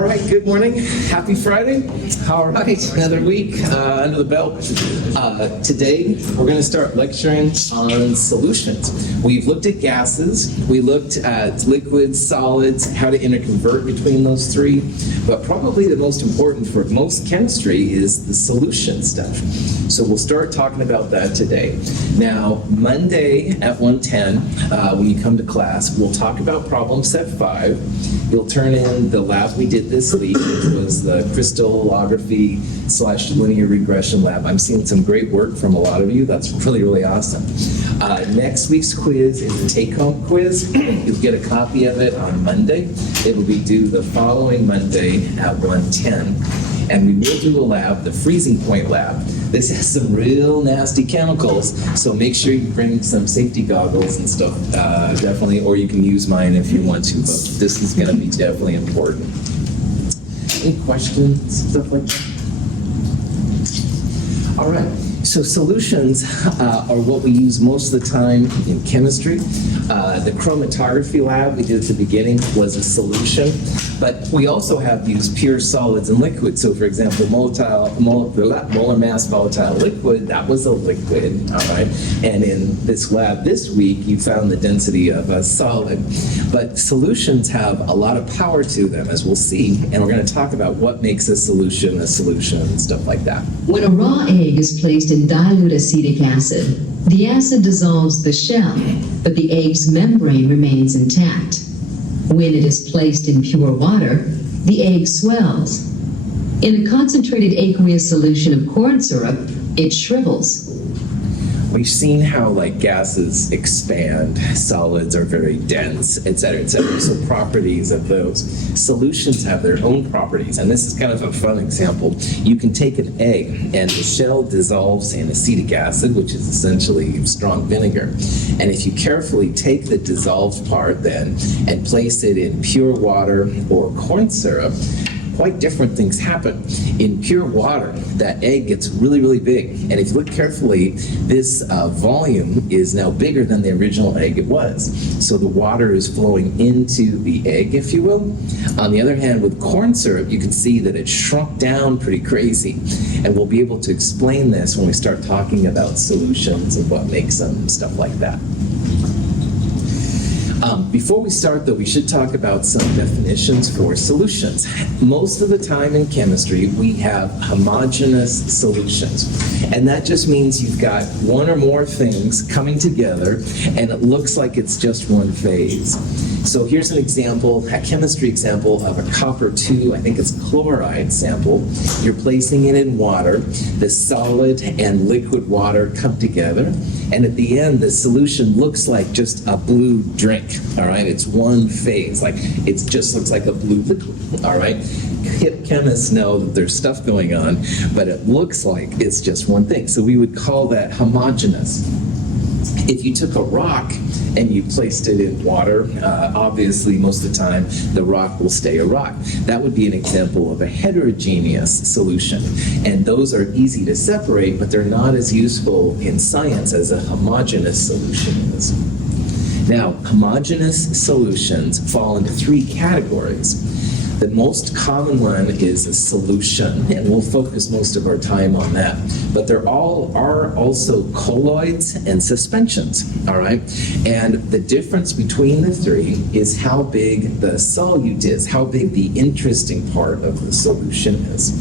All right, good morning. Happy Friday. All right, another week under the belt. Today, we're going to start lecturing on solutions. We've looked at gases, we looked at liquids, solids, how to interconvert between those three, but probably the most important for most chemistry is the solution stuff. So we'll start talking about that today. Now, Monday at 1:10, when you come to class, we'll talk about problem set 5. You'll turn in the lab we did this week, which was the crystallography/linear regression lab. I'm seeing some great work from a lot of you. That's really, really awesome. Next week's quiz is a take-home quiz. You'll get a copy of it on Monday. It will be due the following Monday at 1:10. And we will do a lab, the freezing point lab. This has some real nasty chemicals, so make sure you bring some safety goggles and stuff, definitely, or you can use mine if you want to, but this is gonna be definitely important. Any questions, stuff like that? All right, so solutions are what we use most of the time in chemistry. The chromatography lab we did at the beginning was a solution, but we also have used pure solids and liquids. So for example, molar mass volatile liquid, that was a liquid, all right? And in this lab this week, you found the density of a solid. But solutions have a lot of power to them, as we'll see, and we're gonna talk about what makes a solution, and stuff like that. When a raw egg is placed in dilute acetic acid, the acid dissolves the shell, but the egg's membrane remains intact. When it is placed in pure water, the egg swells. In a concentrated aqueous solution of corn syrup, it shrivels. We've seen how gases expand, solids are very dense, et cetera, so properties of those. Solutions have their own properties, and this is kind of a fun example. You can take an egg, and the shell dissolves in acetic acid, which is essentially strong vinegar. And if you carefully take the dissolved part then, and place it in pure water or corn syrup, quite different things happen. In pure water, that egg gets really, really big. And if you look carefully, this volume is now bigger than the original egg it was. So the water is flowing into the egg, if you will. On the other hand, with corn syrup, you can see that it shrunk down pretty crazy. And we'll be able to explain this when we start talking about solutions and what makes them, stuff like that. Before we start, though, we should talk about some definitions for solutions. Most of the time in chemistry, we have homogeneous solutions. And that just means you've got one or more things coming together, and it looks like it's just one phase. So here's an example, a chemistry example of a copper 2, I think it's chloride sample. You're placing it in water. The solid and liquid water come together. And at the end, the solution looks like just a blue drink, all right? It's one phase, it just looks like a blue liquid, all right? Hip chemists know that there's stuff going on, but it looks like it's just one thing. So we would call that homogeneous. If you took a rock and you placed it in water, obviously most of the time the rock will stay a rock. That would be an example of a heterogeneous solution. And those are easy to separate, but they're not as useful in science as a homogeneous solution is. Now, homogeneous solutions fall into 3 categories. The most common one is a solution, and we'll focus most of our time on that. But there are also colloids and suspensions, all right? And the difference between the 3 is how big the solute is, how big the interesting part of the solution is.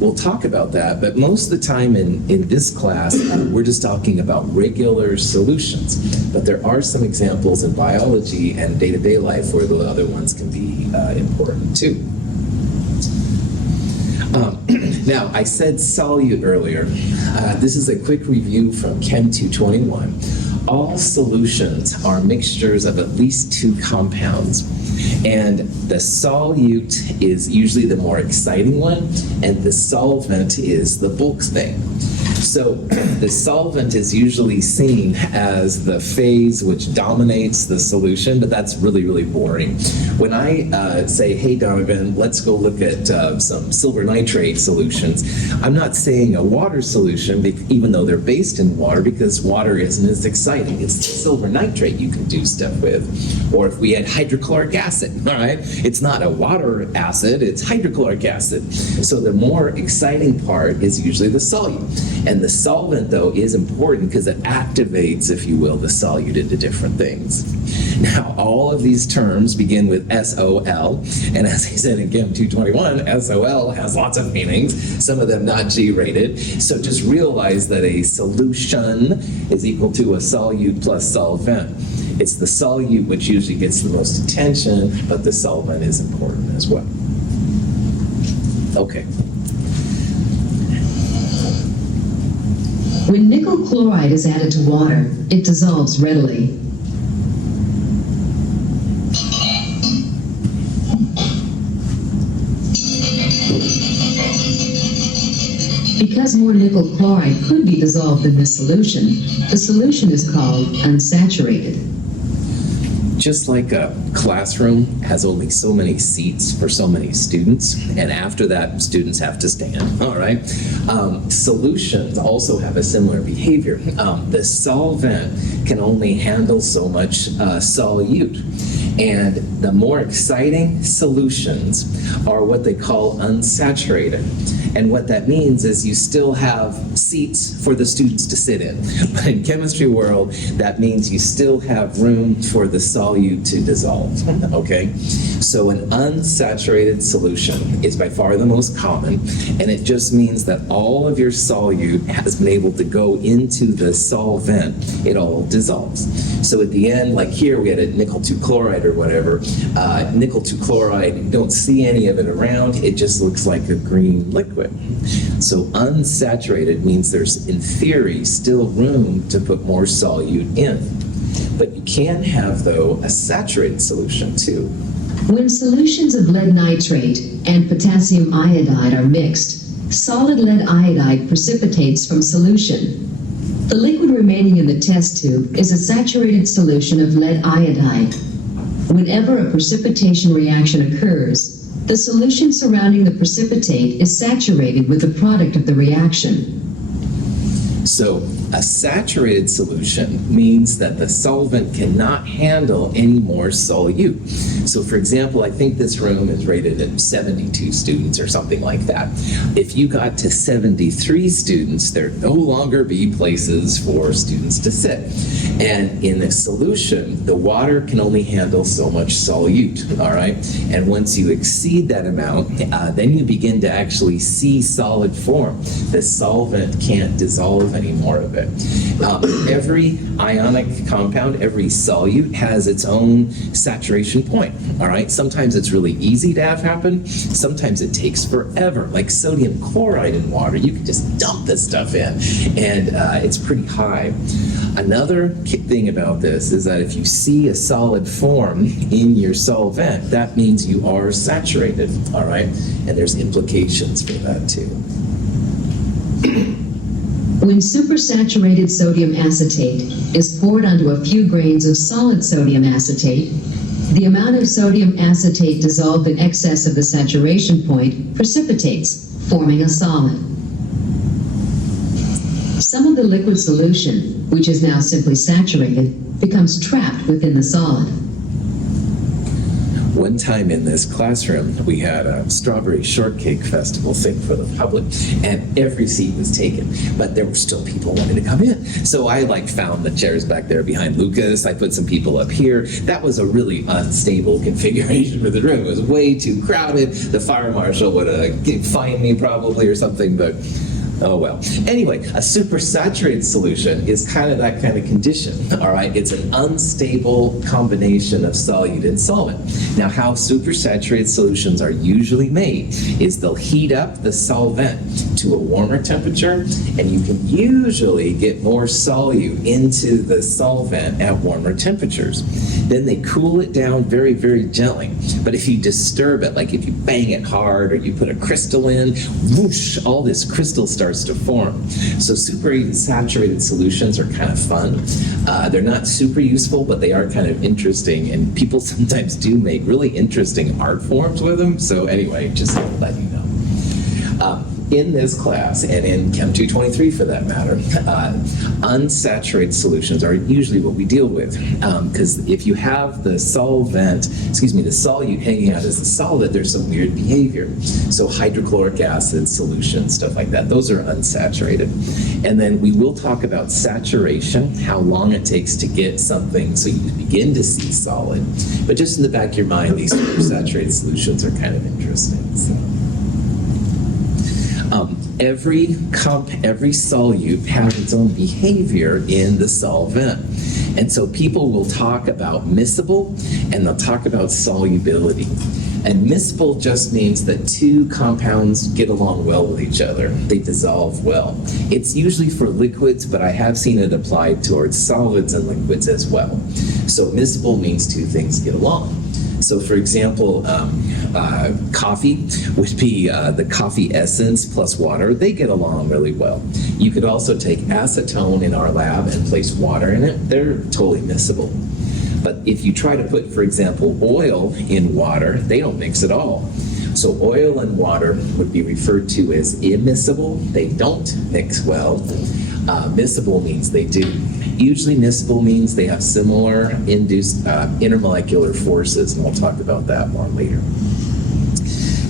We'll talk about that, but most of the time in this class, we're just talking about regular solutions. But there are some examples in biology and day-to-day life where the other ones can be important too. Now, I said solute earlier. This is a quick review from Chem 221. All solutions are mixtures of at least 2 compounds. And the solute is usually the more exciting one, and the solvent is the bulk thing. So the solvent is usually seen as the phase which dominates the solution, but that's really, really boring. When I say, hey, Donovan, let's go look at some silver nitrate solutions, I'm not saying a water solution, even though they're based in water, because water isn't as exciting. It's the silver nitrate you can do stuff with. Or if we had hydrochloric acid, all right? It's not a water acid, it's hydrochloric acid. So the more exciting part is usually the solute. And the solvent, though, is important because it activates, if you will, the solute into different things. Now, all of these terms begin with SOL, and as I said in Chem 221, SOL has lots of meanings, some of them not G-rated. So just realize that a solution is equal to a solute plus solvent. It's the solute which usually gets the most attention, but the solvent is important as well. Okay. When nickel chloride is added to water, it dissolves readily. Because more nickel chloride could be dissolved in this solution, the solution is called unsaturated. Just like a classroom has only so many seats for so many students, and after that, students have to stand, all right? Solutions also have a similar behavior. The solvent can only handle so much solute. And the more exciting solutions are what they call unsaturated. And what that means is you still have seats for the students to sit in. But in chemistry world, that means you still have room for the solute to dissolve, okay? So an unsaturated solution is by far the most common, and it just means that all of your solute has been able to go into the solvent. It all dissolves. So at the end, like here, we had a nickel 2 chloride or whatever. Nickel 2 chloride, you don't see any of it around. It just looks like a green liquid. So unsaturated means there's, in theory, still room to put more solute in. But you can have, though, a saturated solution, too. When solutions of lead nitrate and potassium iodide are mixed, solid lead iodide precipitates from solution. The liquid remaining in the test tube is a saturated solution of lead iodide. Whenever a precipitation reaction occurs, the solution surrounding the precipitate is saturated with the product of the reaction. So a saturated solution means that the solvent cannot handle any more solute. So for example, I think this room is rated at 72 students or something like that. If you got to 73 students, there'd no longer be places for students to sit. And in a solution, the water can only handle so much solute, all right? And once you exceed that amount, then you begin to actually see solid form. The solvent can't dissolve any more of it. Every ionic compound, every solute has its own saturation point, all right? Sometimes it's really easy to have happen. Sometimes it takes forever, like sodium chloride in water. You can just dump this stuff in, and it's pretty high. Another thing about this is that if you see a solid form in your solvent, that means you are saturated, all right? And there's implications for that too. When supersaturated sodium acetate is poured onto a few grains of solid sodium acetate, the amount of sodium acetate dissolved in excess of the saturation point precipitates, forming a solid. Some of the liquid solution, which is now simply saturated, becomes trapped within the solid. One time in this classroom, we had a strawberry shortcake festival thing for the public, and every seat was taken, but there were still people wanting to come in. So I found the chairs back there behind Lucas. I put some people up here. That was a really unstable configuration for the room. It was way too crowded. The fire marshal would have fined me probably or something, but oh well. Anyway, a supersaturated solution is kind of that kind of condition, all right? It's an unstable combination of solute and solvent. Now, how supersaturated solutions are usually made is they'll heat up the solvent to a warmer temperature, and you can usually get more solute into the solvent at warmer temperatures. Then they cool it down very, very gently. But if you disturb it, like if you bang it hard or you put a crystal in, whoosh, all this crystal starts starts to form. So supersaturated solutions are kind of fun. They're not super useful, but they are kind of interesting, and people sometimes do make really interesting art forms with them. So anyway, just to let you know. In this class, and in Chem 223 for that matter, unsaturated solutions are usually what we deal with. Because if you have the solvent, the solute hanging out as a solid, there's some weird behavior. So hydrochloric acid solution, stuff like that, those are unsaturated. And then we will talk about saturation, how long it takes to get something so you begin to see solid. But just in the back of your mind, these supersaturated solutions are kind of interesting. So. Every solute has its own behavior in the solvent. And so people will talk about miscible and they'll talk about solubility. And miscible just means that two compounds get along well with each other. They dissolve well. It's usually for liquids, but I have seen it applied towards solids and liquids as well. So miscible means two things get along. So for example, coffee would be the coffee essence plus water. They get along really well. You could also take acetone in our lab and place water in it. They're totally miscible. But if you try to put, for example, oil in water, they don't mix at all. So oil and water would be referred to as immiscible. They don't mix well. Miscible means they do. Usually miscible means they have similar induced intermolecular forces, and we'll talk about that more later.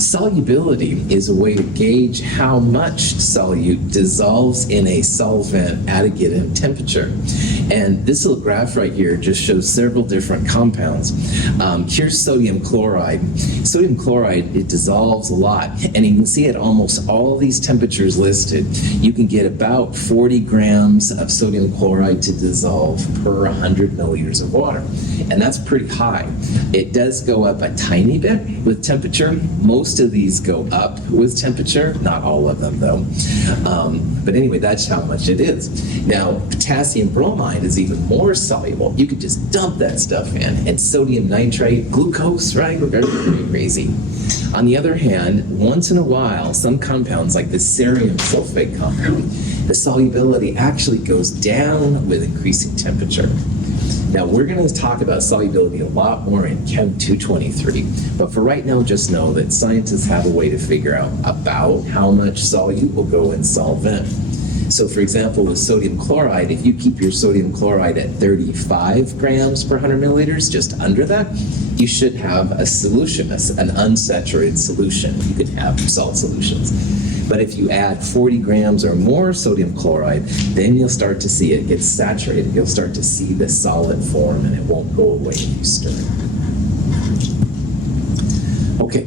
Solubility is a way to gauge how much solute dissolves in a solvent at a given temperature. And this little graph right here just shows several different compounds. Here's sodium chloride. Sodium chloride, it dissolves a lot. And you can see at almost all these temperatures listed, you can get about 40 grams of sodium chloride to dissolve per 100 milliliters of water. And that's pretty high. It does go up a tiny bit with temperature. Most of these go up with temperature, not all of them though. But anyway, that's how much it is. Now, potassium bromide is even more soluble. You could just dump that stuff in. And sodium nitrate, glucose, right? We're very crazy. On the other hand, once in a while, some compounds like the cerium sulfate compound, the solubility actually goes down with increasing temperature. Now, we're going to talk about solubility a lot more in Chem 223, but for right now, just know that scientists have a way to figure out about how much solute will go in solvent. So for example, with sodium chloride, if you keep your sodium chloride at 35 grams per 100 milliliters, just under that, you should have a solution, an unsaturated solution. You could have salt solutions. But if you add 40 grams or more sodium chloride, then you'll start to see it get saturated. You'll start to see the solid form, and it won't go away if you stir it. Okay,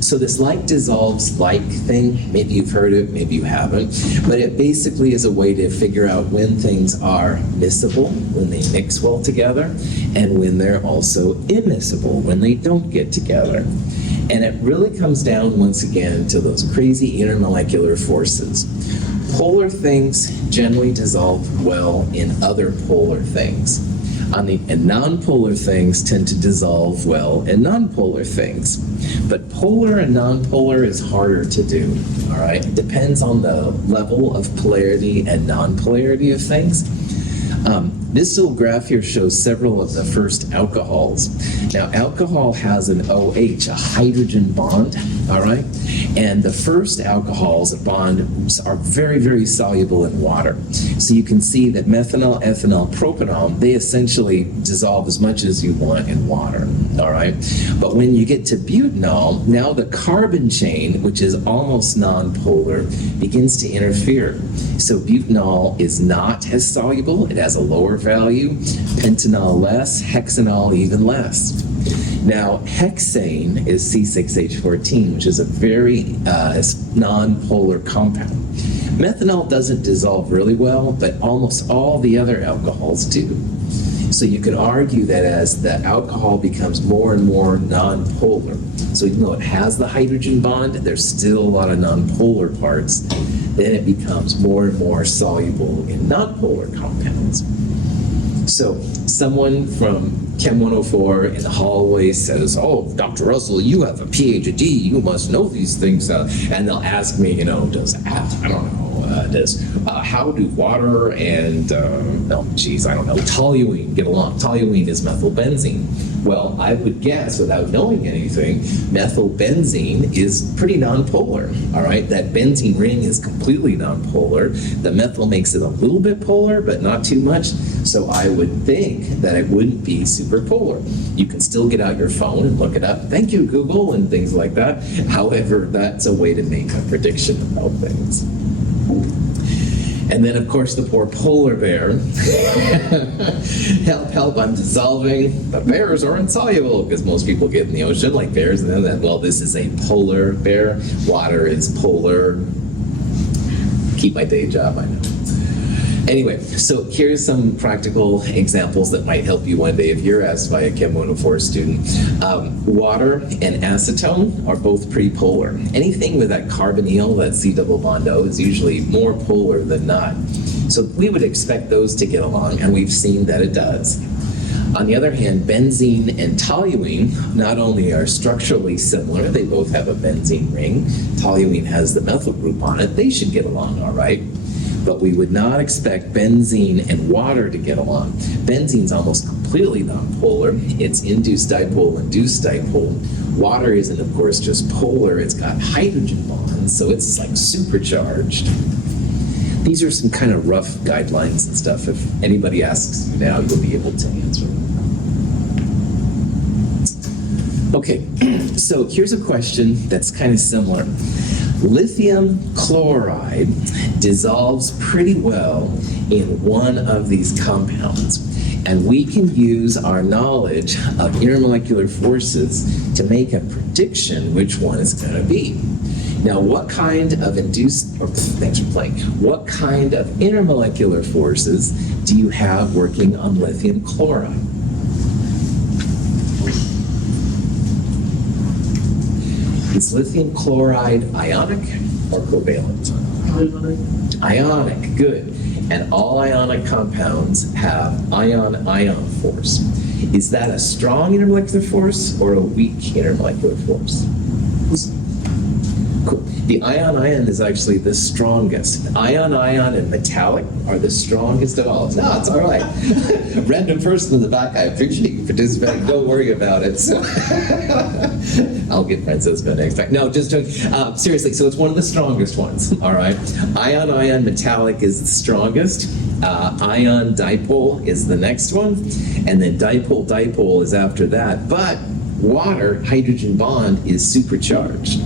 so this like dissolves like thing, maybe you've heard it, maybe you haven't, but it basically is a way to figure out when things are miscible, when they mix well together, and when they're also immiscible, when they don't get together. And it really comes down, once again, to those crazy intermolecular forces. Polar things generally dissolve well in other polar things. And nonpolar things tend to dissolve well in nonpolar things. But polar and nonpolar is harder to do, all right? It depends on the level of polarity and nonpolarity of things. This little graph here shows several of the first alcohols. Now, alcohol has an OH, a hydrogen bond, all right? And the first alcohols, bonds, are very, very soluble in water. So you can see that methanol, ethanol, propanol, they essentially dissolve as much as you want in water, all right? But when you get to butanol, now the carbon chain, which is almost nonpolar, begins to interfere. So butanol is not as soluble, it has a lower value, pentanol less, hexanol even less. Now, hexane is C6H14, which is a very non-polar compound. Methanol doesn't dissolve really well, but almost all the other alcohols do. So you could argue that as the alcohol becomes more and more non-polar, so even though it has the hydrogen bond, there's still a lot of non-polar parts, then it becomes more and more soluble in non-polar compounds. So someone from Chem 104 in the hallway says, "Oh, Dr. Russell, you have a PhD, you must know these things." And they'll ask me, does I don't know, this. How do water and, I don't know, toluene get along? Toluene is methylbenzene. Well, I would guess, without knowing anything, methylbenzene is pretty nonpolar, all right? That benzene ring is completely nonpolar. The methyl makes it a little bit polar, but not too much. So I would think that it wouldn't be superpolar. You can still get out your phone and look it up. Thank you, Google, and things like that. However, that's a way to make a prediction about things. And then, of course, the poor polar bear. Help, help, I'm dissolving. But bears are insoluble, because most people get in the ocean like bears, and then, well, this is a polar bear. Water is polar. Keep my day job, I know. Anyway, so here's some practical examples that might help you one day if you're asked by a Chem 104 student. Water and acetone are both pretty polar. Anything with that carbonyl, that C double bond O, is usually more polar than not. So we would expect those to get along, and we've seen that it does. On the other hand, benzene and toluene not only are structurally similar, they both have a benzene ring. Toluene has the methyl group on it. They should get along all right. But we would not expect benzene and water to get along. Benzene's almost completely nonpolar. It's induced dipole, induced dipole. Water isn't, of course, just polar. It's got hydrogen bonds, so it's like supercharged. These are some kind of rough guidelines and stuff. If anybody asks you now, you'll be able to answer. Okay, so here's a question that's kind of similar. Lithium chloride dissolves pretty well in one of these compounds, and we can use our knowledge of intermolecular forces to make a prediction which one it's going to be. Now, what kind of what kind of intermolecular forces do you have working on lithium chloride? Is lithium chloride ionic or covalent? Ionic. Ionic, good. And all ionic compounds have ion-ion force. Is that a strong intermolecular force or a weak intermolecular force? Cool. The ion-ion is actually the strongest. Ion-ion and metallic are the strongest of all. No, it's all right. Random person in the back, I appreciate you participating. Don't worry about it. So I'll get Francisco next time. No, just joking. Seriously, so it's one of the strongest ones, all right? Ion-ion metallic is the strongest. Ion-dipole is the next one. And then dipole-dipole is after that. But water, hydrogen bond, is supercharged.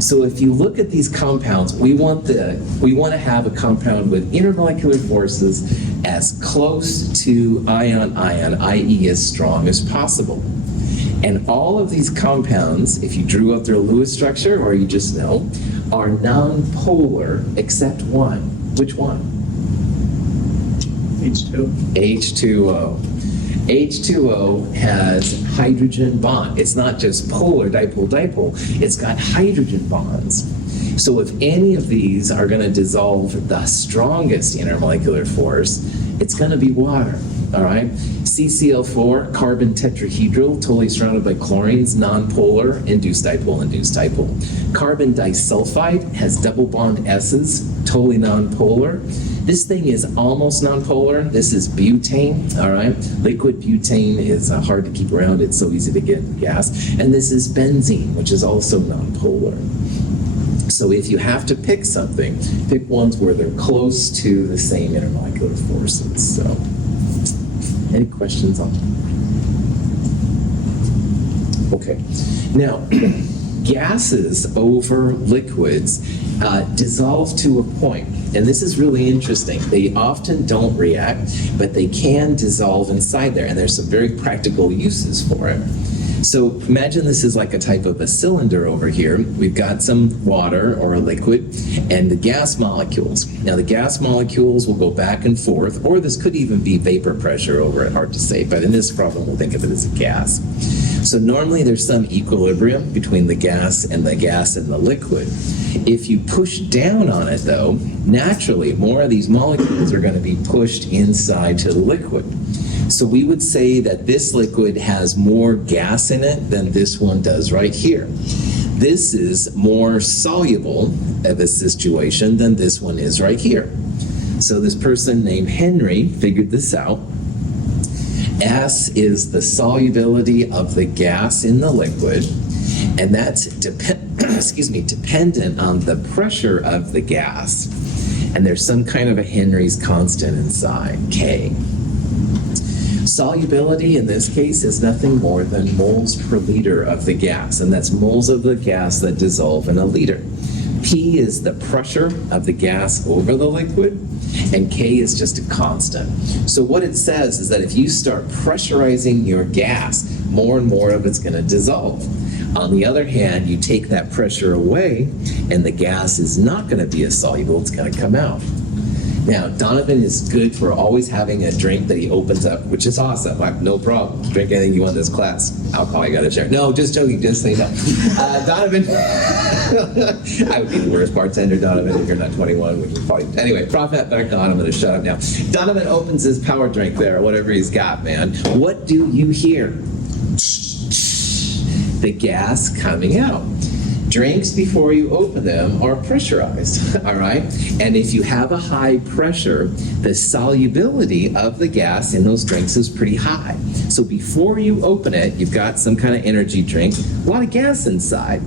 So if you look at these compounds, we want to have a compound with intermolecular forces as close to ion-ion, i.e. as strong as possible. And all of these compounds, if you drew up their Lewis structure, or you just know, are non-polar except one. Which one? H2. H2O. H2O has hydrogen bond. It's not just polar, dipole, dipole. It's got hydrogen bonds. So if any of these are going to dissolve the strongest intermolecular force, it's going to be water, all right? CCl4, carbon tetrahedral, totally surrounded by chlorines, nonpolar, induced dipole, induced dipole. Carbon disulfide has double bond S's, totally nonpolar. This thing is almost nonpolar. This is butane, all right? Liquid butane is hard to keep around. It's so easy to get in gas. And this is benzene, which is also nonpolar. So if you have to pick something, pick ones where they're close to the same intermolecular forces. So, any questions on that? Okay. Now, gases over liquids dissolve to a point. And this is really interesting. They often don't react, but they can dissolve inside there. And there's some very practical uses for it. So imagine this is like a type of a cylinder over here. We've got some water or a liquid and the gas molecules. Now the gas molecules will go back and forth, or this could even be vapor pressure over it, hard to say, but in this problem we'll think of it as a gas. So normally there's some equilibrium between the gas and the liquid. If you push down on it though, naturally more of these molecules are going to be pushed inside to the liquid. So we would say that this liquid has more gas in it than this one does right here. This is more soluble of a situation than this one is right here. So this person named Henry figured this out. S is the solubility of the gas in the liquid, and that's dependent on the pressure of the gas. And there's some kind of a Henry's constant inside, K. Solubility in this case is nothing more than moles per liter of the gas, and that's moles of the gas that dissolve in a liter. P is the pressure of the gas over the liquid, and K is just a constant. So what it says is that if you start pressurizing your gas, more and more of it's going to dissolve. On the other hand, you take that pressure away, and the gas is not going to be as soluble, it's going to come out. Now, Donovan is good for always having a drink that he opens up, which is awesome. I have no problem. Drink anything you want in this class. Alcohol, you got to share. No, just joking. Just say no. Donovan, I would be the worst bartender, Donovan, if you're not 21. Which is probably, anyway, Prophet back on. I'm going to shut up now. Donovan opens his power drink there, whatever he's got, man. What do you hear? The gas coming out. Drinks, before you open them, are pressurized, all right? And if you have a high pressure, the solubility of the gas in those drinks is pretty high. So before you open it, you've got some kind of energy drink, a lot of gas inside.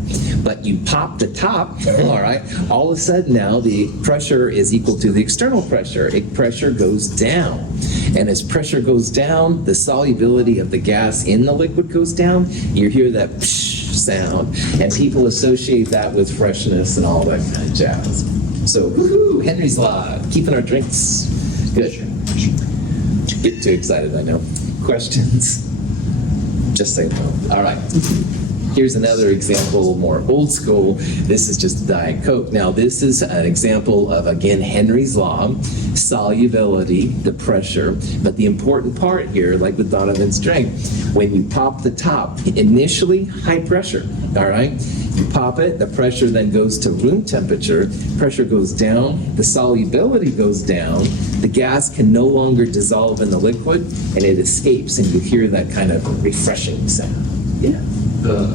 But you pop the top, all right? All of a sudden now, the pressure is equal to the external pressure. Pressure goes down. And as pressure goes down, the solubility of the gas in the liquid goes down. You hear that psh sound, and people associate that with freshness and all that kind of jazz. So, woohoo, Henry's Law, keeping our drinks good. Get too excited, I know. Questions? Just say no. All right. Here's another example, more old school. This is just Diet Coke. Now, this is an example of, again, Henry's Law, solubility, the pressure. But the important part here, like with Donovan's drink, when you pop the top, initially high pressure, all right? You pop it, the pressure then goes to room temperature, pressure goes down, the solubility goes down, the gas can no longer dissolve in the liquid, and it escapes, and you hear that kind of refreshing sound. Yeah. The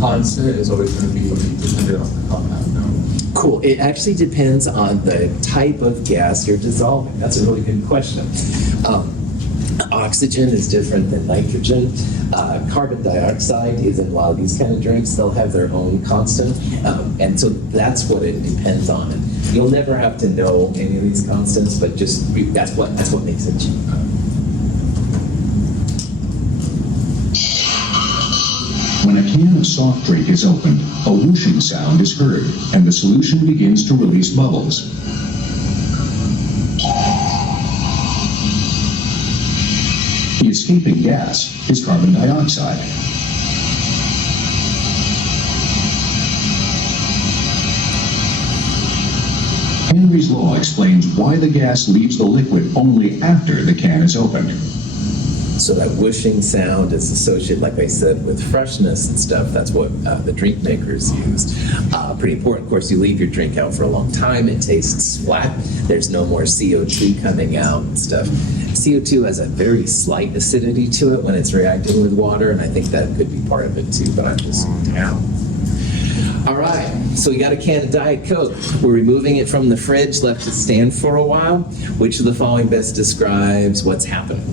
constant is always going to be dependent on the compound. No? Cool. It actually depends on the type of gas you're dissolving. That's a really good question. Oxygen is different than nitrogen. Carbon dioxide is in a lot of these kind of drinks. They'll have their own constant. And so that's what it depends on. And you'll never have to know any of these constants, but just that's what makes it cheap. When a can of soft drink is opened, a whooshing sound is heard, and the solution begins to release bubbles. The escaping gas is carbon dioxide. Henry's law explains why the gas leaves the liquid only after the can is opened. So that whooshing sound is associated, like I said, with freshness and stuff. That's what the drink makers use. Pretty important. Of course, you leave your drink out for a long time. It tastes flat. There's no more CO2 coming out and stuff. CO2 has a very slight acidity to it when it's reacting with water, and I think that could be part of it too, but I'm just, yeah. All right, so we got a can of Diet Coke. We're removing it from the fridge, left it stand for a while. Which of the following best describes what's happening?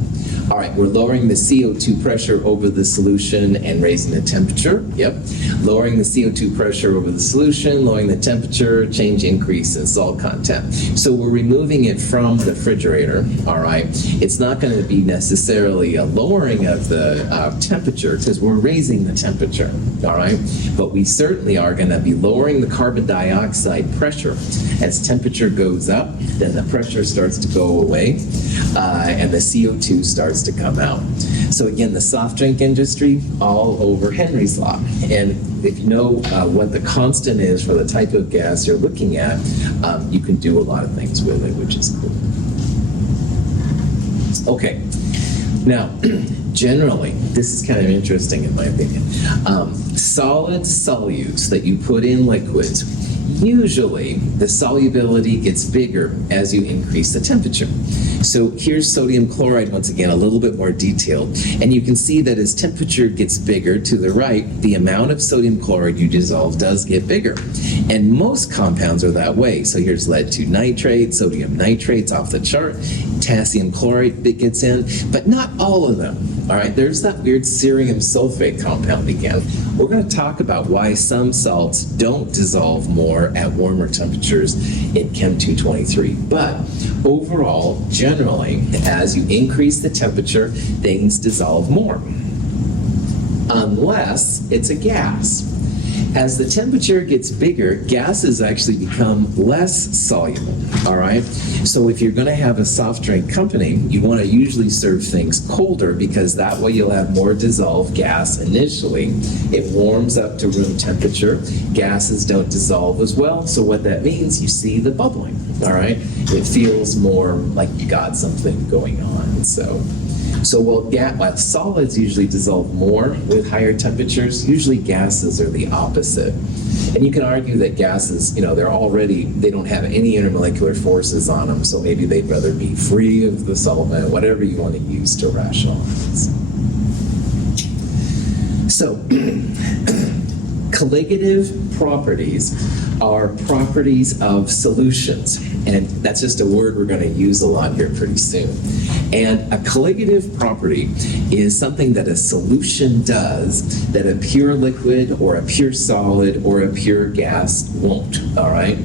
All right, we're lowering the CO2 pressure over the solution and raising the temperature. Yep. Lowering the CO2 pressure over the solution, lowering the temperature, change increase in salt content. So we're removing it from the refrigerator, all right? It's not going to be necessarily a lowering of the temperature because we're raising the temperature, all right? But we certainly are going to be lowering the carbon dioxide pressure. As temperature goes up, then the pressure starts to go away and the CO2 starts to come out. So again, the soft drink industry, all over Henry's Law. And if you know what the constant is for the type of gas you're looking at, you can do a lot of things with it, which is cool. Okay. Now, generally, this is kind of interesting in my opinion. Solid solutes that you put in liquids, Usually, the solubility gets bigger as you increase the temperature. So here's sodium chloride once again, a little bit more detailed. And you can see that as temperature gets bigger to the right, the amount of sodium chloride you dissolve does get bigger. And most compounds are that way. So here's lead 2 nitrate, sodium nitrate's off the chart, potassium chloride that gets in, but not all of them. All right, there's that weird cerium sulfate compound again. We're going to talk about why some salts don't dissolve more at warmer temperatures in Chem 223. But overall, generally, as you increase the temperature, things dissolve more. Unless it's a gas. As the temperature gets bigger, gases actually become less soluble, all right? So if you're going to have a soft drink company, you want to usually serve things colder because that way you'll have more dissolved gas initially. It warms up to room temperature. Gases don't dissolve as well, so what that means, you see the bubbling, all right? It feels more like you got something going on, So while solids usually dissolve more with higher temperatures, usually gases are the opposite. And you can argue that gases, they don't have any intermolecular forces on them, so maybe they'd rather be free of the solvent, whatever you want to use to rationalize. So, colligative properties are properties of solutions. And that's just a word we're going to use a lot here pretty soon. And a colligative property is something that a solution does that a pure liquid or a pure solid or a pure gas won't, all right?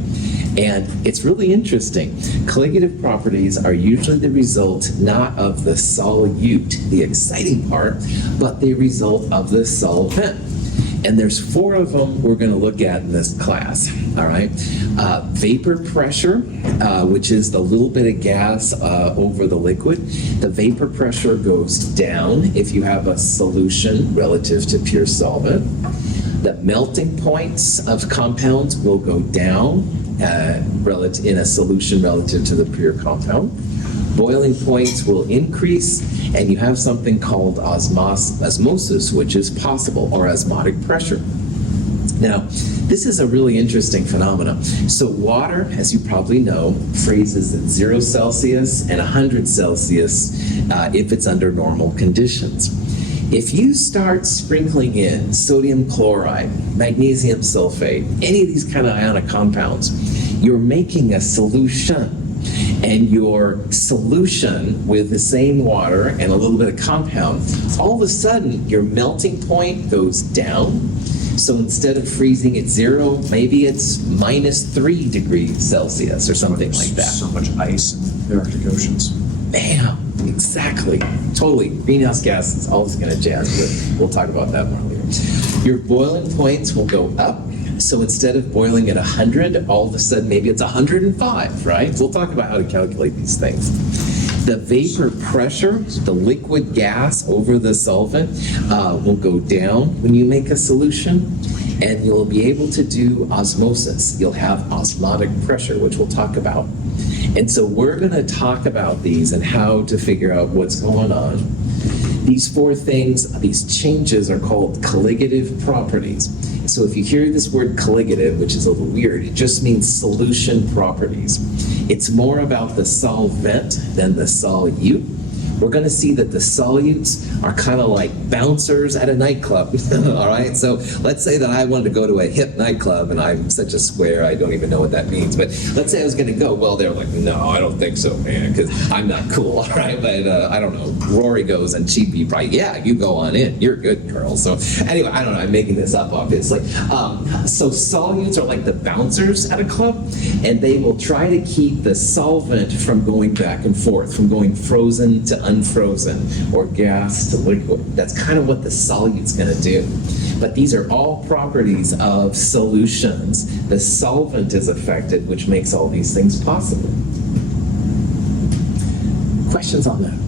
And it's really interesting. Colligative properties are usually the result not of the solute, the exciting part, but the result of the solvent. And there's 4 of them we're going to look at in this class, all right? Vapor pressure, which is the little bit of gas over the liquid. The vapor pressure goes down if you have a solution relative to pure solvent. The melting points of compounds will go down in a solution relative to the pure compound. Boiling points will increase, and you have something called osmosis, which is possible, or osmotic pressure. Now, this is a really interesting phenomenon. So water, as you probably know, freezes at 0 Celsius and 100 Celsius if it's under normal conditions. If you start sprinkling in sodium chloride, magnesium sulfate, any of these kind of ionic compounds, you're making a solution. And your solution with the same water and a little bit of compound, all of a sudden your melting point goes down. So instead of freezing at 0, maybe it's -3 degrees Celsius or something like that. So much ice in the Arctic oceans. Bam! Exactly. Totally. Greenhouse gases, all this kind of jazz. But we'll talk about that more later. Your boiling points will go up. So instead of boiling at 100, all of a sudden maybe it's 105, right? We'll talk about how to calculate these things. The vapor pressure, the liquid gas over the solvent, will go down when you make a solution, and you'll be able to do osmosis. You'll have osmotic pressure, which we'll talk about. And so we're going to talk about these and how to figure out what's going on. These 4 things, these changes are called colligative properties. So if you hear this word colligative, which is a little weird, it just means solution properties. It's more about the solvent than the solute. We're going to see that the solutes are kind of like bouncers at a nightclub, all right? So let's say that I wanted to go to a hip nightclub, and I'm such a square, I don't even know what that means. But let's say I was going to go. Well, they're like, no, I don't think so, man, because I'm not cool, all right? But I don't know. Rory goes, and she'd be probably, yeah, you go on in. You're a good girl. So anyway, I don't know. I'm making this up, obviously. So solutes are like the bouncers at a club, and they will try to keep the solvent from going back and forth, from going frozen to unfrozen, or gas to liquid. That's kind of what the solute's going to do. But these are all properties of solutions. The solvent is affected, which makes all these things possible. Questions on that?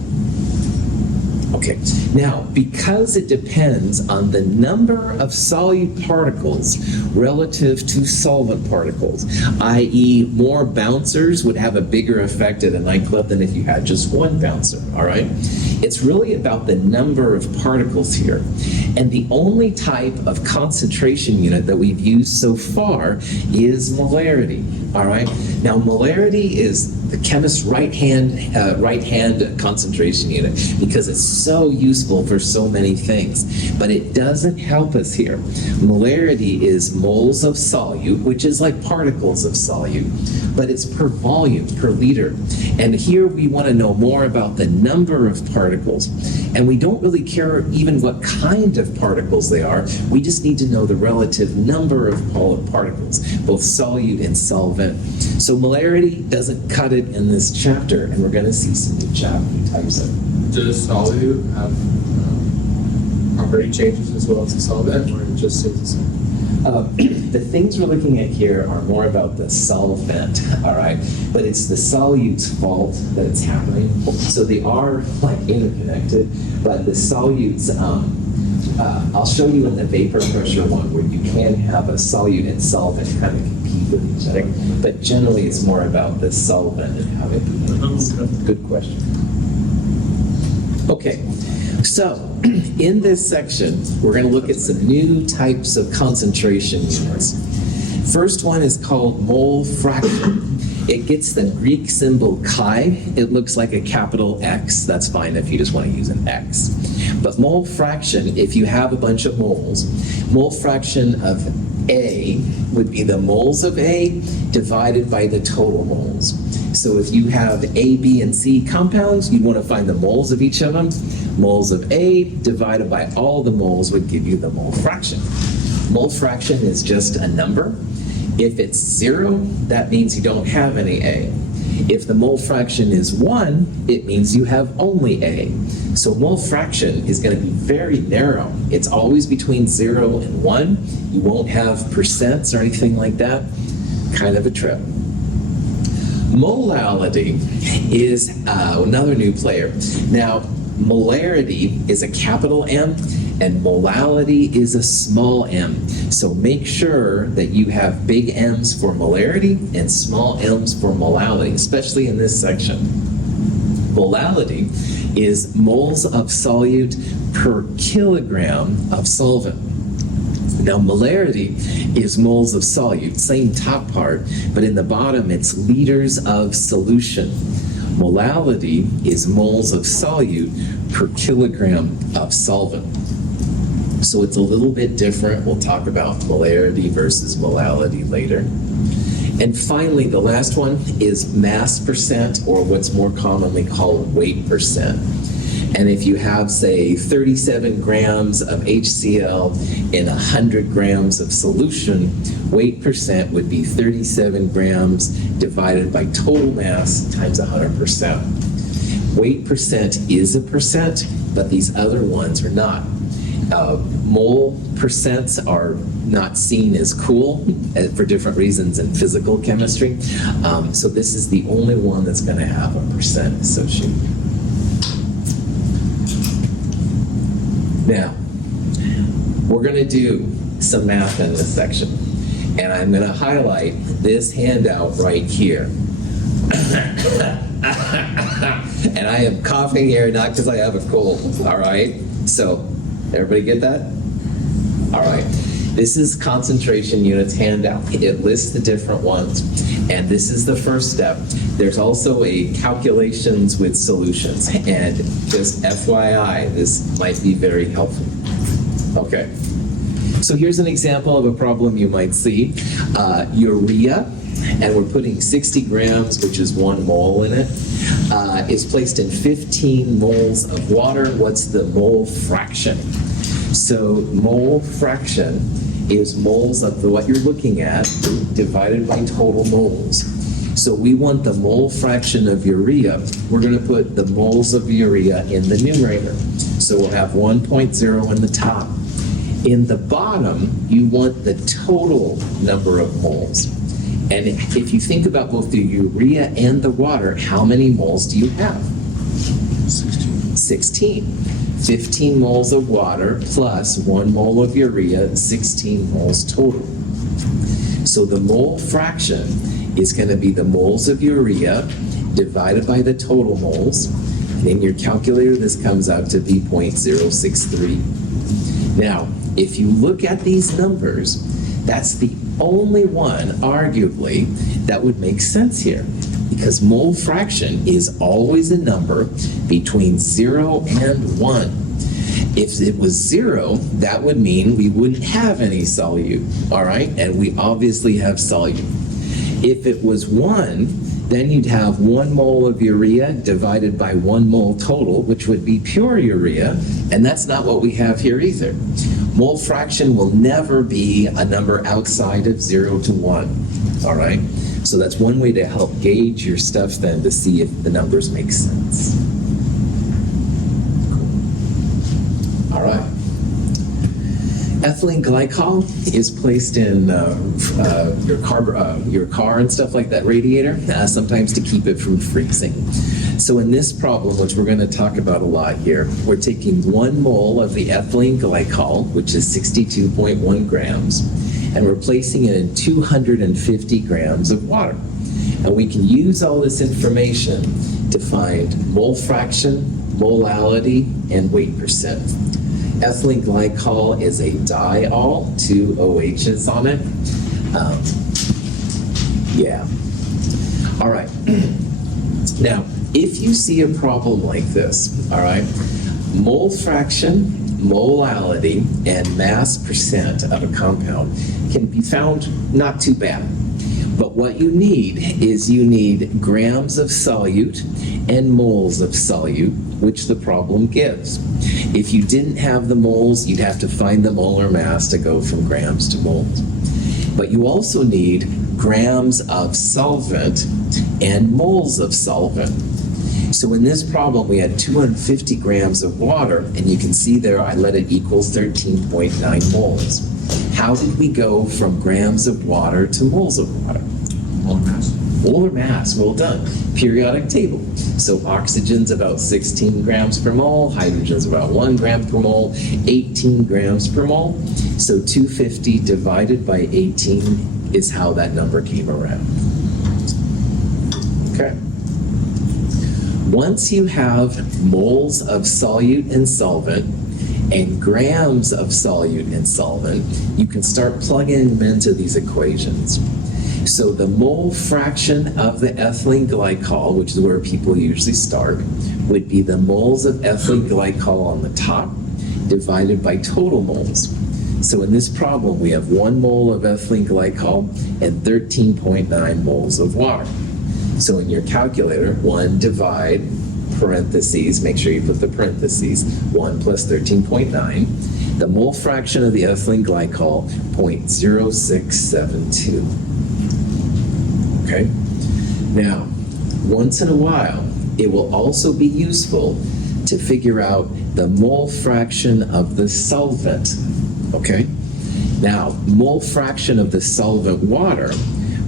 Okay, now, because it depends on the number of solute particles relative to solvent particles, i.e. more bouncers would have a bigger effect at a nightclub than if you had just one bouncer, all right? It's really about the number of particles here. And the only type of concentration unit that we've used so far is molarity, all right? Now, molarity is the chemist's right hand concentration unit because it's so useful for so many things, but it doesn't help us here. Molarity is moles of solute, which is like particles of solute, but it's per volume, per liter. And here we want to know more about the number of particles, and we don't really care even what kind of particles they are. We just need to know the relative number of particles, both solute and solvent. So molarity doesn't cut it in this chapter, and we're going to see some new types of. Does solute have property changes as well as the solvent, or it just stays the same? The things we're looking at here are more about the solvent, all right? But it's the solute's fault that it's happening. So they are like interconnected, but the solutes, I'll show you in the vapor pressure one where you can have a solute and solvent kind of compete with each other. But generally it's more about the solvent and how it behaves. Good question. Okay. So, in this section, we're going to look at some new types of concentration units. First one is called mole fraction. It gets the Greek symbol chi. It looks like a capital X. That's fine if you just want to use an X. But mole fraction, if you have a bunch of moles, mole fraction of A would be the moles of A divided by the total moles. So if you have A, B, and C compounds, you'd want to find the moles of each of them. Moles of A divided by all the moles would give you the mole fraction. Mole fraction is just a number. If it's 0, that means you don't have any A. If the mole fraction is 1, it means you have only A. So mole fraction is going to be very narrow. It's always between 0 and 1. You won't have percents or anything like that. Kind of a trip. Molality is another new player. Now, molarity is a capital M, and molality is a small m. So make sure that you have big M's for molarity and small m's for molality, especially in this section. Molality is moles of solute per kilogram of solvent. Now, molarity is moles of solute, same top part, but in the bottom it's liters of solution. Molality is moles of solute per kilogram of solvent. So it's a little bit different. We'll talk about molarity versus molality later. And finally, the last one is mass percent, or what's more commonly called weight percent. And if you have, say, 37 grams of HCl in 100 grams of solution, weight percent would be 37 grams divided by total mass times 100%. Weight percent is a percent, but these other ones are not. Mole percents are not seen as cool for different reasons in physical chemistry. So this is the only one that's going to have a percent associated. Now, we're going to do some math in this section, and I'm going to highlight this handout right here. And I am coughing here not because I have a cold, all right? So, everybody get that? All right. This is concentration units handout. It lists the different ones, and this is the first step. There's also a calculations with solutions, and just FYI, this might be very helpful. Okay, so here's an example of a problem you might see. Urea, and we're putting 60 grams, which is 1 mole in it, is placed in 15 moles of water. What's the mole fraction? So mole fraction is moles of what you're looking at divided by total moles. So we want the mole fraction of urea. We're going to put the moles of urea in the numerator. So we'll have 1.0 in the top. In the bottom, you want the total number of moles. And if you think about both the urea and the water, how many moles do you have? 16. 15 moles of water plus 1 mole of urea, 16 moles total. So the mole fraction is going to be the moles of urea divided by the total moles. In your calculator, this comes out to be 0.063. Now, if you look at these numbers, that's the only one, arguably, that would make sense here, because mole fraction is always a number between 0 and 1. If it was 0, that would mean we wouldn't have any solute, all right? And we obviously have solute. If it was 1, then you'd have 1 mole of urea divided by 1 mole total, which would be pure urea, and that's not what we have here either. Mole fraction will never be a number outside of 0 to 1, all right? So that's one way to help gauge your stuff then to see if the numbers make sense. All right. Ethylene glycol is placed in your car and stuff like that, radiator, sometimes to keep it from freezing. So in this problem, which we're going to talk about a lot here, we're taking 1 mole of the ethylene glycol, which is 62.1 grams, and we're placing it in 250 grams of water. And we can use all this information to find mole fraction, molality, and weight percent. Ethylene glycol is a diol, 2 OHs on it. Yeah. All right. Now, if you see a problem like this, all right, mole fraction, molality, and mass percent of a compound can be found not too bad. But what you need is you need grams of solute and moles of solute, which the problem gives. If you didn't have the moles, you'd have to find the molar mass to go from grams to moles. But you also need grams of solvent and moles of solvent. So in this problem, we had 250 grams of water, and you can see there I let it equal 13.9 moles. How did we go from grams of water to moles of water? Molar mass. Molar mass, well done. Periodic table. So oxygen's about 16 grams per mole, hydrogen's about 1 gram per mole, 18 grams per mole. So 250 divided by 18 is how that number came around. Okay. Once you have moles of solute and solvent and grams of solute and solvent, you can start plugging them into these equations. So the mole fraction of the ethylene glycol, which is where people usually start, would be the moles of ethylene glycol on the top divided by total moles. So in this problem, we have 1 mole of ethylene glycol and 13.9 moles of water. So in your calculator, 1 divide parentheses, make sure you put the parentheses, 1 plus 13.9. The mole fraction of the ethylene glycol, 0.0672. Okay? Now, once in a while, it will also be useful to figure out the mole fraction of the solvent. Okay? Now, mole fraction of the solvent water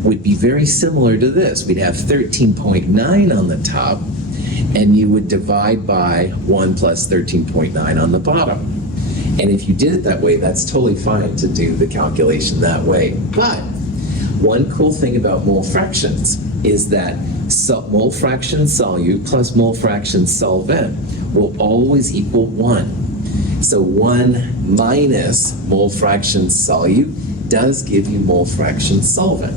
would be very similar to this. We'd have 13.9 on the top, and you would divide by 1 plus 13.9 on the bottom. And if you did it that way, that's totally fine to do the calculation that way. But one cool thing about mole fractions is that mole fraction solute plus mole fraction solvent will always equal 1. So 1 minus mole fraction solute does give you mole fraction solvent.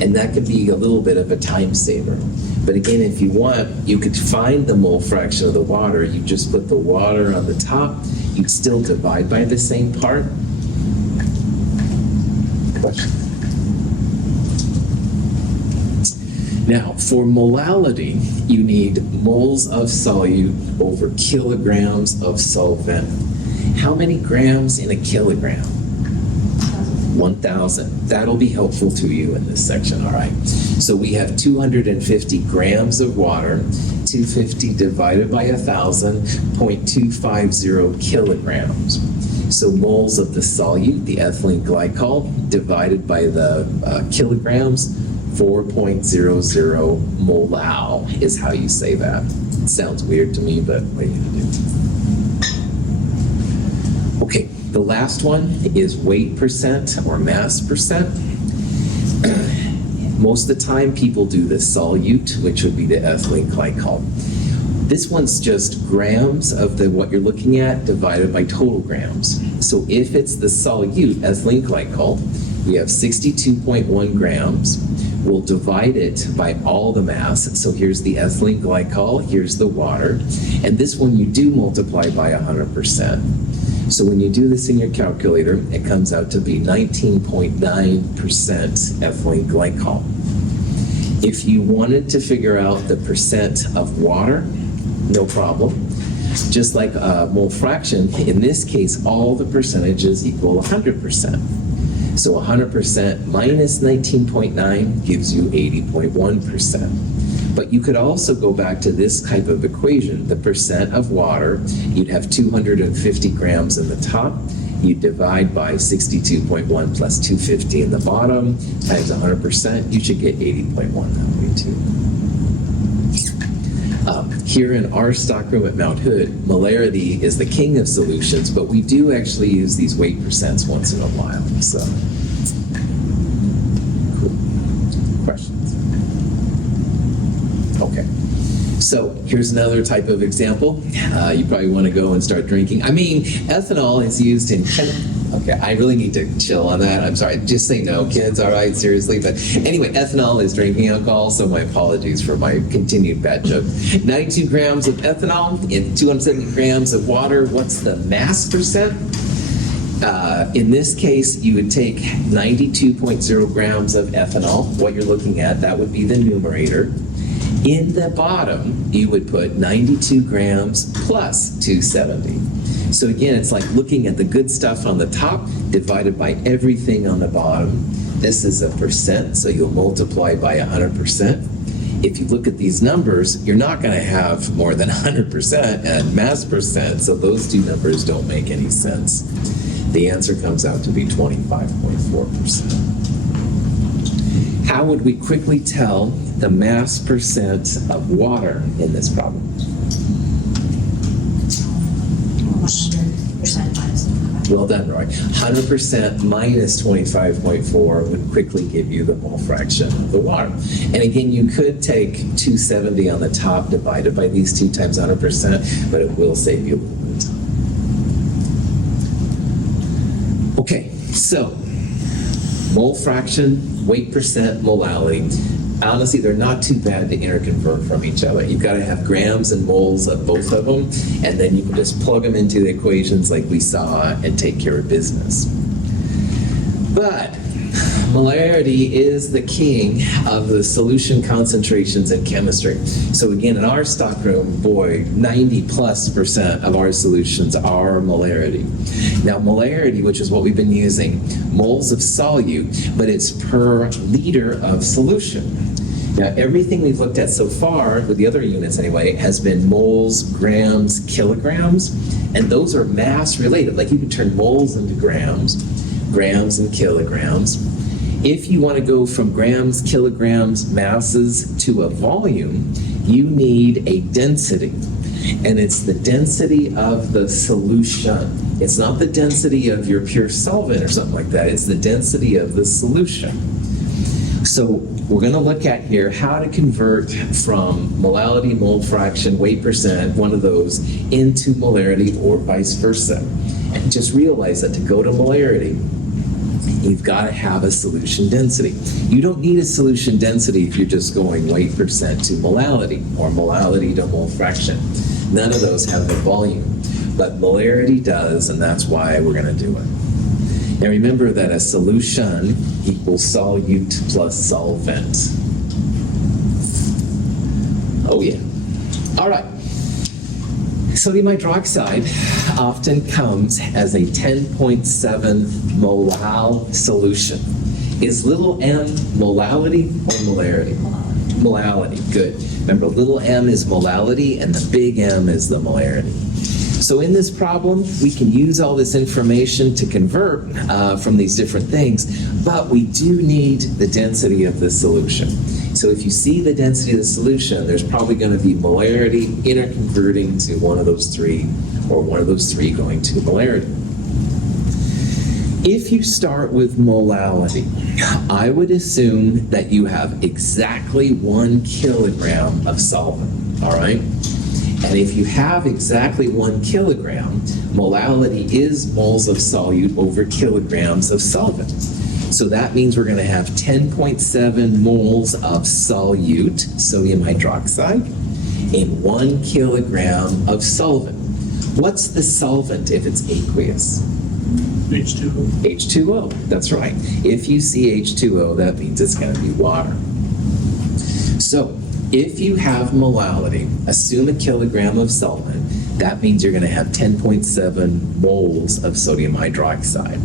And that could be a little bit of a time saver. But again, if you want, you could find the mole fraction of the water. You just put the water on the top. You'd still divide by the same part. Question? Now, for molality, you need moles of solute over kilograms of solvent. How many grams in a kilogram? 1,000. That'll be helpful to you in this section, all right? So we have 250 grams of water, 250 divided by 1,000, 0.250 kilograms. So moles of the solute, the ethylene glycol, divided by the kilograms, 4.00 molal is how you say that. It sounds weird to me, but what are you gonna do? Okay, the last one is weight percent or mass percent. Most of the time people do the solute, which would be the ethylene glycol. This one's just grams of what you're looking at divided by total grams. So if it's the solute ethylene glycol, we have 62.1 grams. We'll divide it by all the mass. So here's the ethylene glycol, here's the water, and this one you do multiply by 100%. So when you do this in your calculator, it comes out to be 19.9% ethylene glycol. If you wanted to figure out the percent of water, no problem. Just like mole fraction, in this case, all the percentages equal 100%. So 100% minus 19.9 gives you 80.1%. But you could also go back to this type of equation, the percent of water. You'd have 250 grams in the top. You divide by 62.1 plus 250 in the bottom times 100%. You should get 80.1 that way too. Here in our stockroom at Mount Hood, molarity is the king of solutions, but we do actually use these weight percents once in a while. So, cool. Questions? Okay. So here's another type of example. You probably want to go and start drinking. I mean, ethanol is used in okay, I really need to chill on that. I'm sorry. Just say no, kids, all right? Seriously. But anyway, ethanol is drinking alcohol, so my apologies for my continued bad joke. 92 grams of ethanol in 270 grams of water. What's the mass percent? In this case, you would take 92.0 grams of ethanol. What you're looking at, that would be the numerator. In the bottom, you would put 92 grams plus 270. So again, it's like looking at the good stuff on the top divided by everything on the bottom. This is a percent, so you'll multiply by 100%. If you look at these numbers, you're not going to have more than 100% and mass percent, so those two numbers don't make any sense. The answer comes out to be 25.4%. How would we quickly tell the mass percent of water in this problem? 100% minus 25. Well done, Roy. 100% minus 25.4 would quickly give you the mole fraction of the water. And again, you could take 270 on the top divided by these two times 100%, but it will save you a little bit of time. Okay, so mole fraction, weight percent, molality. Honestly, they're not too bad to interconvert from each other. You've got to have grams and moles of both of them, and then you can just plug them into the equations like we saw and take care of business. But molarity is the king of the solution concentrations in chemistry. So again, in our stockroom, boy, 90+% of our solutions are molarity. Now, molarity, which is what we've been using, moles of solute, but it's per liter of solution. Now, everything we've looked at so far, with the other units anyway, has been moles, grams, kilograms, and those are mass related. Like you can turn moles into grams, grams and kilograms. If you want to go from grams, kilograms, masses to a volume, you need a density. And it's the density of the solution. It's not the density of your pure solvent or something like that. It's the density of the solution. So we're going to look at here how to convert from molality, mole fraction, weight percent, one of those, into molarity or vice versa. And just realize that to go to molarity, you've got to have a solution density. You don't need a solution density if you're just going weight percent to molality or molality to mole fraction. None of those have the volume, but molarity does, and that's why we're going to do it. Now remember that a solution equals solute plus solvent. Oh yeah. All right. Sodium hydroxide often comes as a 10.7 molal solution. Is little m molality or molarity? Molality, good. Remember, little m is molality and the big M is the molarity. So in this problem, we can use all this information to convert from these different things, but we do need the density of the solution. So if you see the density of the solution, there's probably going to be molarity interconverting to one of those three, or one of those three going to molarity. If you start with molality, I would assume that you have exactly 1 kilogram of solvent, all right? And if you have exactly 1 kilogram, molality is moles of solute over kilograms of solvent. So that means we're going to have 10.7 moles of solute, sodium hydroxide, in 1 kilogram of solvent. What's the solvent if it's aqueous? H2O. H2O, that's right. If you see H2O, that means it's going to be water. So, if you have molality, assume a kilogram of solvent, that means you're going to have 10.7 moles of sodium hydroxide.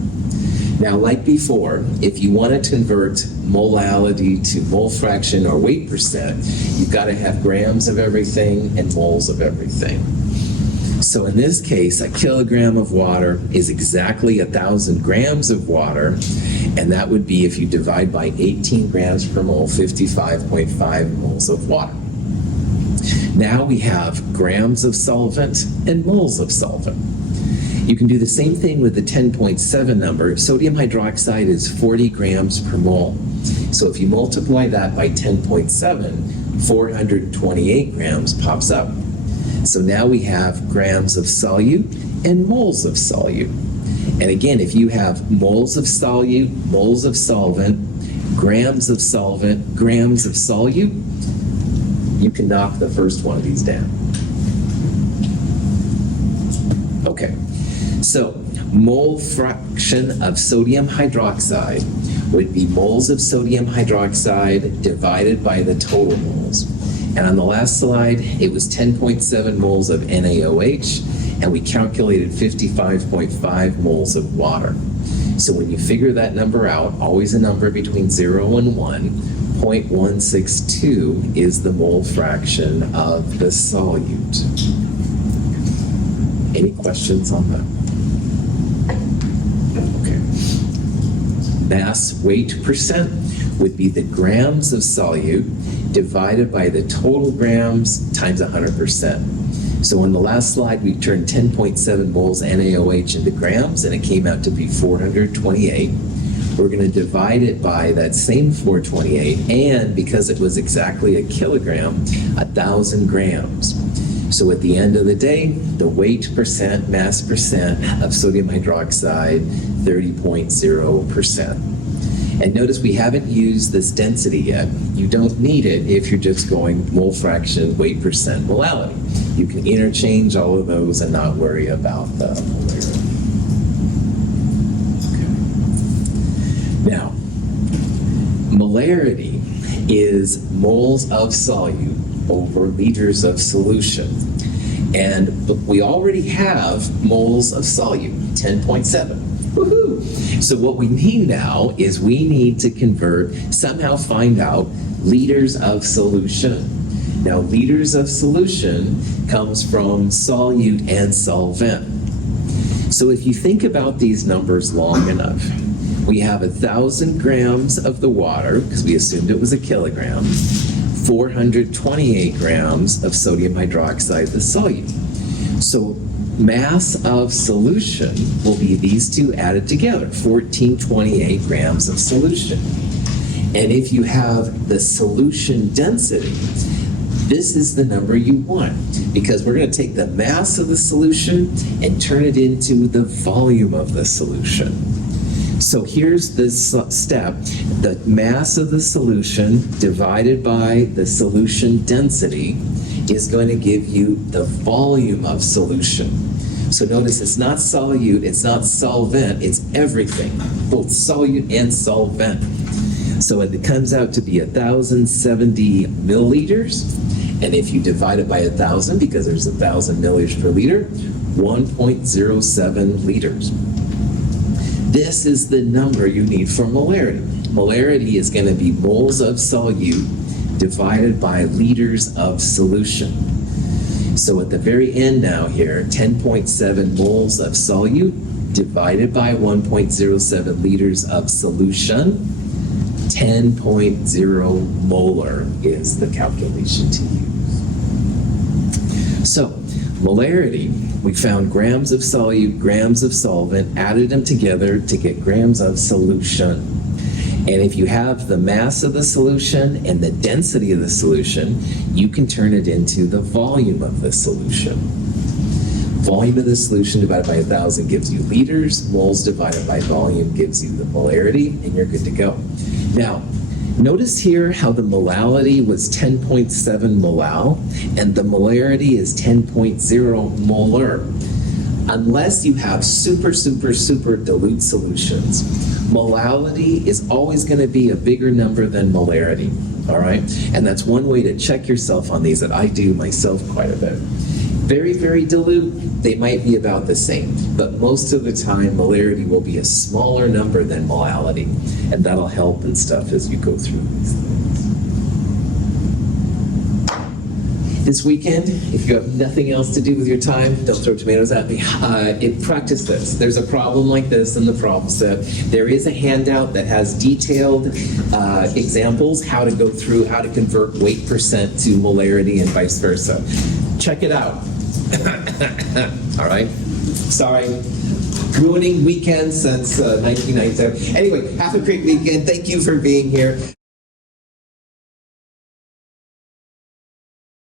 Now, like before, if you want to convert molality to mole fraction or weight percent, you've got to have grams of everything and moles of everything. So in this case, a kilogram of water is exactly 1,000 grams of water, and that would be, if you divide by 18 grams per mole, 55.5 moles of water. Now we have grams of solvent and moles of solvent. You can do the same thing with the 10.7 number. Sodium hydroxide is 40 grams per mole. So if you multiply that by 10.7, 428 grams pops up. So now we have grams of solute and moles of solute. And again, if you have moles of solute, moles of solvent, grams of solute, you can knock the first one of these down. Okay, so mole fraction of sodium hydroxide would be moles of sodium hydroxide divided by the total moles. And on the last slide, it was 10.7 moles of NaOH, and we calculated 55.5 moles of water. So when you figure that number out, always a number between 0 and 1, 0.162 is the mole fraction of the solute. Any questions on that? Okay. Mass weight percent would be the grams of solute divided by the total grams times 100%. So on the last slide, we turned 10.7 moles NaOH into grams, and it came out to be 428. We're going to divide it by that same 428, and because it was exactly a kilogram, 1,000 grams. So at the end of the day, the weight percent, mass percent of sodium hydroxide, 30.0%. And notice we haven't used this density yet. You don't need it if you're just going mole fraction, weight percent, molality. You can interchange all of those and not worry about the molarity. Okay. Now, molarity is moles of solute over liters of solution. And we already have moles of solute, 10.7. Woohoo! So what we need now is we need to somehow find out liters of solution. Now, liters of solution comes from solute and solvent. So if you think about these numbers long enough, we have 1,000 grams of the water, because we assumed it was a kilogram, 428 grams of sodium hydroxide, the solute. So mass of solution will be these two added together, 1428 grams of solution. And if you have the solution density, this is the number you want, because we're going to take the mass of the solution and turn it into the volume of the solution. So here's the step. The mass of the solution divided by the solution density is going to give you the volume of solution. So notice it's not solute, it's not solvent, it's everything, both solute and solvent. So it comes out to be 1,070 milliliters, and if you divide it by 1,000, because there's 1,000 milliliters per liter, 1.07 liters. This is the number you need for molarity. Molarity is going to be moles of solute divided by liters of solution. So at the very end now here, 10.7 moles of solute divided by 1.07 liters of solution, 10.0 molar is the calculation to use. So, molarity, we found grams of solute, grams of solvent, added them together to get grams of solution. And if you have the mass of the solution and the density of the solution, you can turn it into the volume of the solution. Volume of the solution divided by 1,000 gives you liters. Moles divided by volume gives you the molarity, and you're good to go. Now, notice here how the molality was 10.7 molal, and the molarity is 10.0 molar. Unless you have super dilute solutions, molality is always going to be a bigger number than molarity, all right? And that's one way to check yourself on these that I do myself quite a bit. Very dilute, they might be about the same, but most of the time molarity will be a smaller number than molality, and that'll help and stuff as you go through these things. This weekend, if you have nothing else to do with your time, don't throw tomatoes at me. Practice this. There's a problem like this in the problem set. There is a handout that has detailed examples how to go through how to convert weight percent to molarity and vice versa. Check it out. All right. Sorry. Ruining weekends since 1997. Anyway, have a great weekend. Thank you for being here.